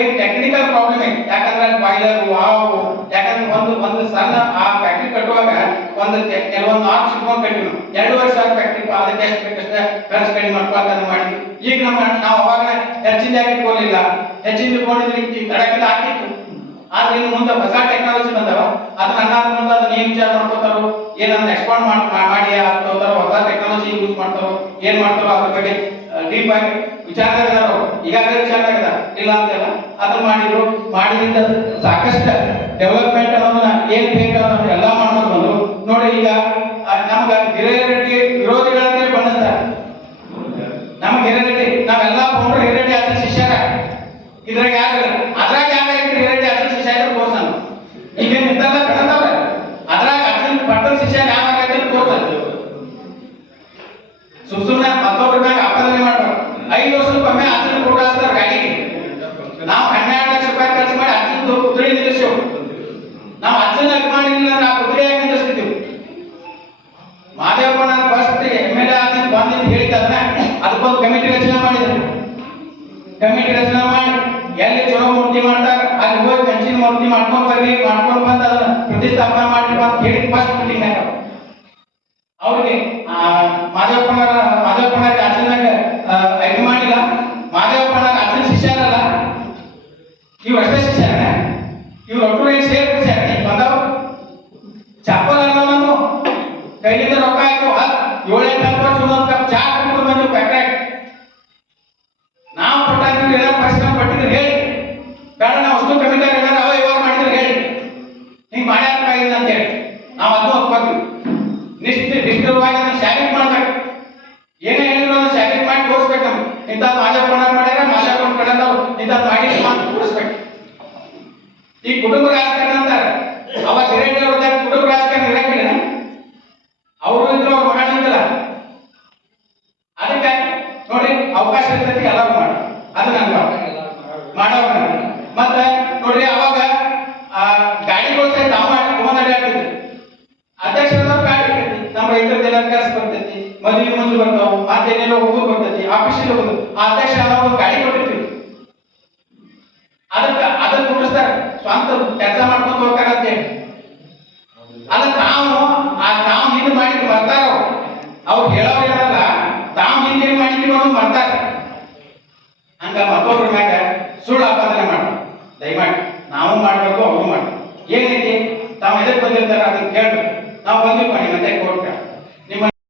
ಏನ್ technical problem ಐತಿ ಯಾಕಂದ್ರೆ ಬಾಯ್ಲರ್ ವಾವು ಯಾಕಂದ್ರೆ ಒಂದು ಒಂದು ಸಣ್ಣ, ಆ ಫ್ಯಾಕ್ಟ್ರಿ ಕಟ್ಟುವಾಗ ಒಂದು ಕೆಲವೊಂದು ಆರ್ಕ್ಸ್ ಇಟ್ಕೊಂಡು ಕಟ್ಟಿವಿ ಎರಡು ವರ್ಷ ಫ್ಯಾಕ್ಟ್ರಿ ಅದಕ್ಕೆ ಎಷ್ಟು ಬೇಕಷ್ಟೇ ಖರ್ಚು ಕಡಿಮೆ ಮಾಡ್ಕೊಂಡು ಮಾಡಿ ಈಗ ನಮ್ಮ ನಾವು ಅವಾಗ ಹೆಚ್ಚಿಂದ ಯಾಕೆ ಇಟ್ಕೊಳ್ಳಿಲ್ಲ ಹೆಚ್ಚಿನ ಇಟ್ಕೊಂಡಿದ್ರೆ ಕಡಕೆಲ್ಲ ಹಾಕಿತ್ತು. ಆದ್ರೆ ಇನ್ನು ಮುಂದೆ ಹೊಸ ಟೆಕ್ನಾಲಜಿ ಬಂದವ. ಅದನ್ನ ಅನ್ನಾದ ಮುಂದೆ ಅದನ್ನ ಏನ್ ವಿಚಾರ ಮಾಡ್ಕೋತಾರೋ, ಏನನ್ನ ಎಕ್ಸ್ಪಾಂಡ್ ಮಾಡಿ ಮಾಡಿ ತಗೋತಾರೋ ಹೊಸ ಟೆಕ್ನಾಲಜಿ ಯೂಸ್ ಮಾಡ್ತಾರೋ, ಏನ್ ಮಾಡ್ತಾರೋ ಅದ್ರ ಬಗ್ಗೆ ಡೀಪ್ ಆಗಿ ವಿಚಾರದಾಗ ಇದಾರೋ ಈಗಾಗಲೇ ವಿಚಾರದಾಗ ಇದಾರ ಇಲ್ಲ ಅಂತೆಲ್ಲ. ಅದನ್ನ ಮಾಡಿದ್ರು. ಮಾಡಿದಿಂದ ಸಾಕಷ್ಟು ಡೆವಲಪ್ಮೆಂಟ್ ಅನ್ನೋದನ್ನ ಏನ್ ಬೇಕಾದ ಎಲ್ಲ ಮಾಡ್ಕೊಂಡು ಬಂದ್ರು. ನೋಡಿ ಈಗ ನಮ್ಗ ಗಿರಿರೆಡ್ಡಿ ವಿರೋಧಿಗಳಂತೆ ಬಣ್ಣಿಸ್ತಾರೆ ನಮ್ಮ ಗಿರಿರೆಡ್ಡಿ ನಾವೆಲ್ಲ ಕೊಂಡ್ರು ಹಿರೆಡ್ಡಿ ಆಚೆ ಶಿಷ್ಯರ. ಇದ್ರಾಗ ಯಾರು ಅದ್ರಾಗ ಯಾರು ಹಿರೆಡ್ಡಿ ಆಚೆ ಶಿಷ್ಯ ಇದ್ರೆ ನಾನು ಈಗ ನಿಂತಲ್ಲ ಕಣದವ್ರ ಅದ್ರಾಗ ಅರ್ಜುನ್ ಪಟ್ಟಣ ಶಿಷ್ಯ ಯಾವ ಕೋರ್ಸ್ ಸುಮ್ಮನೆ ಮತ್ತೊಬ್ಬರ ಕಮಿಟಿ ರಚನೆ ಮಾಡಿದ್ರು. ಕಮಿಟಿ ರಚನೆ ಮಾಡಿ ಎಲ್ಲಿ ಚಲೋ ಮೂರ್ತಿ ಮಾಡ್ತಾರ ಅಲ್ಲಿ ಹೋಗಿ ಕಂಚಿನ ಮೂರ್ತಿ ಮಾಡ್ಕೊಂಡ್ ಬರ್ರಿ ಮಾಡ್ಕೊಂಡ್ ಬಂದ ಅದನ್ನ ಪ್ರತಿಷ್ಠಾಪನೆ ಮಾಡಿ ಅಂತ ಹೇಳಿ ಫಸ್ಟ್ ಮೀಟಿಂಗ್ ಅವ್ರಿಗೆ ಆ, ಮಾದೇವಪ್ಪನವರ ಮಾದೇವಪ್ಪನವರ ಅರ್ಜುನಾಗ ಅಭಿಮಾನಿಲ್ಲ ಮಾದೇವಪ್ಪನವರ ಅರ್ಜುನ ಶಿಷ್ಯರಲ್ಲ ಇವ್ ಅಷ್ಟೇ ಶಿಷ್ಯರ ಇವ್ರು ಒಟ್ಟು ಏನ್ ಸೇರ್ ಶಿಷ್ಯರ ಬಂದವ ಚಪ್ಪಲ್ ಅನ್ನೋನು ಕೈಯಿಂದ ರೊಕ್ಕ ಹಾಕಿ ಏಳೆಂಟು ಹತ್ತು ವರ್ಷ ಒಂದೊಂದು ಕಪ್ ಚಾ ಕುಡಿದು ಬಂದು ಪ್ಯಾಕೆಟ್ ನಿಷ್ಠವಾಗಿ ಅದನ್ನ ಶಾಲೆಟ್ ಮಾಡ್ಬೇಕು. ಏನೇ ಹೇಳಿದ್ರು ಅದನ್ನ ಶಾಲೆಟ್ ಮಾಡಿ ತೋರಿಸ್ಬೇಕು ನಮ್ಗೆ. ಇಂಥ ಮಾಜಪ್ಪಣ್ಣ ಮಾಡ್ಯಾರ ಮಾಜಪ್ಪನ ಕಡೆ ನಾವು ಇಂಥ ಮಾಡಿ ಅಂತ ತೋರಿಸ್ಬೇಕು. ಈ ಕುಟುಂಬ ರಾಜಕಾರಣ ಅಂತಾರೆ. ಅವ ಸಿರೆಡ್ಡಿ ಅವ್ರ ಕುಟುಂಬ ರಾಜಕಾರಣ ಇರಕ್ಕಿಲ್ಲ ಅವರು ಇದ್ರು ಅವ್ರು ಮಗನ ಅದಕ್ಕೆ ನೋಡಿ, ಅವಕಾಶ ಇರ್ತೈತಿ ರೈತರದೆಲ್ಲ ಕೆಲಸ ಬರ್ತೈತಿ, ಮದುವೆ ಮುಂದೆ ಬರ್ತಾವ ಮತ್ತೇನೆಲ್ಲ ಹೋಗೋದು ಬರ್ತೈತಿ ಆಫೀಸಿಗೆ ಹೋಗೋದು. ಅಧ್ಯಕ್ಷ ನಾವು ಗಾಡಿ ಕೊಟ್ಟಿರ್ತೀವಿ. ಅದಕ್ಕೆ, ಅದನ್ನ ಮುಟ್ಟಿಸ್ತಾರೆ ಸ್ವಂತ ಕೆಲಸ ಮಾಡ್ಕೊಂಡು ಹೇಳಿ. ಅದಕ್ಕೆ ನಾವು ಆ ತಾವು ಹಿಂದೆ ಮಾಡಿದ್ದು ಬರ್ತಾರ ಅವ್ರು. ಅವ್ರು ಹೇಳೋರು ಹೇಳಲ್ಲ, ತಾವು ಹಿಂದೆ ಮಾಡಿದ್ದೀವಿ ಅನ್ನೋದು ಬರ್ತಾರೆ ಹಂಗ ಮತ್ತೊಬ್ರ ಮ್ಯಾಗ ಸುಳ್ಳು ಆಪಾದನೆ ಮಾಡ ದಯಮಾಡಿ, ನಾವು ಮಾಡ್ಬೇಕು, ಅವರು ಮಾಡಿ ಏನೈತಿ ತಾವು ಎದಕ್ಕೆ ಬಂದಿರ್ತಾರೆ ಅದನ್ನ ಕೇಳ್ಬೇಕು. ನಾವು ಮಾಡಿ ಮತ್ತೆ ಕೋರ್ಟ್